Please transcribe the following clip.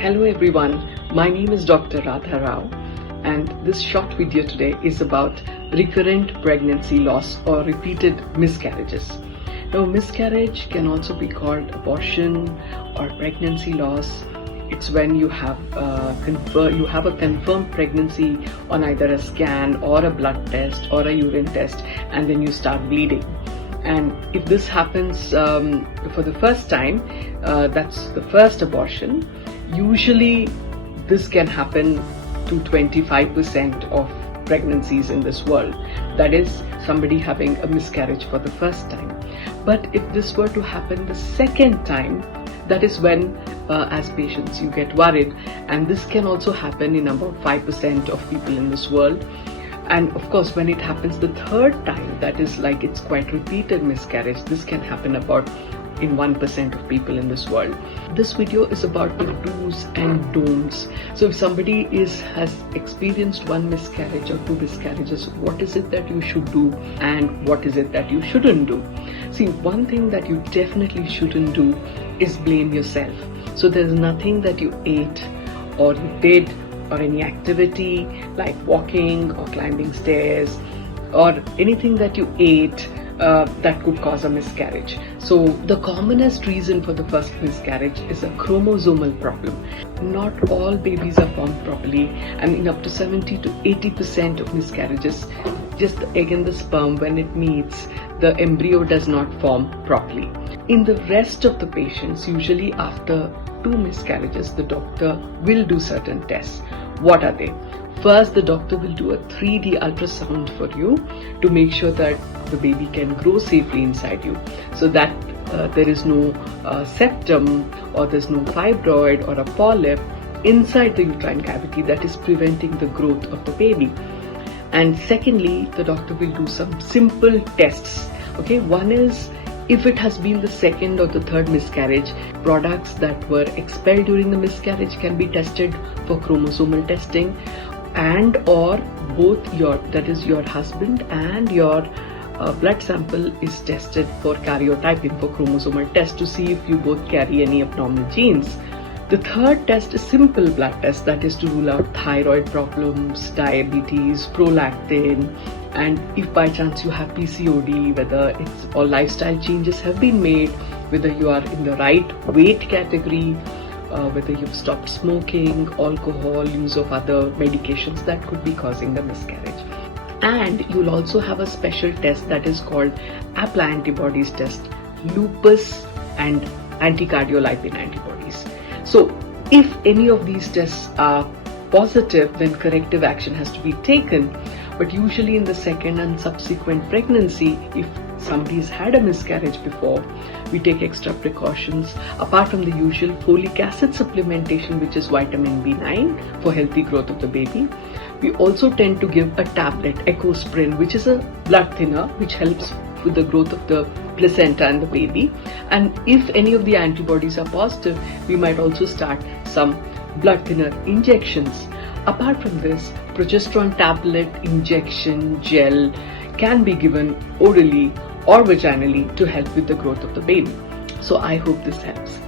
Hello everyone, my name is Dr. Radha Rao and this short video today is about recurrent pregnancy loss or repeated miscarriages. Now miscarriage can also be called abortion or pregnancy loss. It's when you have a confirmed pregnancy on either a scan or a blood test or a urine test and then you start bleeding. And if this happens for the first time, that's the first abortion. Usually this can happen to 25% of pregnancies in this world. That is somebody having a miscarriage for the first time. But if this were to happen the second time, that is when as patients you get worried, and this can also happen in about 5% of people in this world. And of course, when it happens the third time, that is like it's quite repeated miscarriage. This can happen about in 1% of people in this world. This video is about the do's and don'ts. So if somebody has experienced one miscarriage or two miscarriages, what is it that you should do and what is it that you shouldn't do? See, one thing that you definitely shouldn't do is blame yourself. So there's nothing that you ate or you did or any activity like walking or climbing stairs or anything that you ate that could cause a miscarriage. So the commonest reason for the first miscarriage is a chromosomal problem. Not all babies are formed properly, and in up to 70 to 80% of miscarriages, just the egg and the sperm, when it meets, the embryo does not form properly. In the rest of the patients, usually after 2 miscarriages, the doctor will do certain tests. What are they? First, the doctor will do a 3D ultrasound for you to make sure that the baby can grow safely inside you, so that there is no septum or there's no fibroid or a polyp inside the uterine cavity that is preventing the growth of the baby. And secondly, the doctor will do some simple tests. Okay, one is if it has been the second or the third miscarriage, products that were expelled during the miscarriage can be tested for chromosomal testing, and or both your husband and your blood sample is tested for karyotyping, for chromosomal test, to see if you both carry any abnormal genes. The third test is simple blood test, that is to rule out thyroid problems, diabetes, prolactin, and if by chance you have PCOD, whether it's or lifestyle changes have been made, whether you are in the right weight category, whether you've stopped smoking, alcohol, use of other medications that could be causing the miscarriage. And you'll also have a special test that is called APLA antibodies test, lupus and anticardiolipin antibodies. So if any of these tests are positive, then corrective action has to be taken. But usually in the second and subsequent pregnancy, if somebody's had a miscarriage before, we take extra precautions. Apart from the usual folic acid supplementation, which is vitamin B9 for healthy growth of the baby, we also tend to give a tablet, Ecosprin, which is a blood thinner which helps with the growth of the placenta and the baby. And if any of the antibodies are positive, we might also start some blood thinner injections. Apart from this, progesterone tablet, injection, gel can be given orally or vaginally to help with the growth of the baby. So I hope this helps.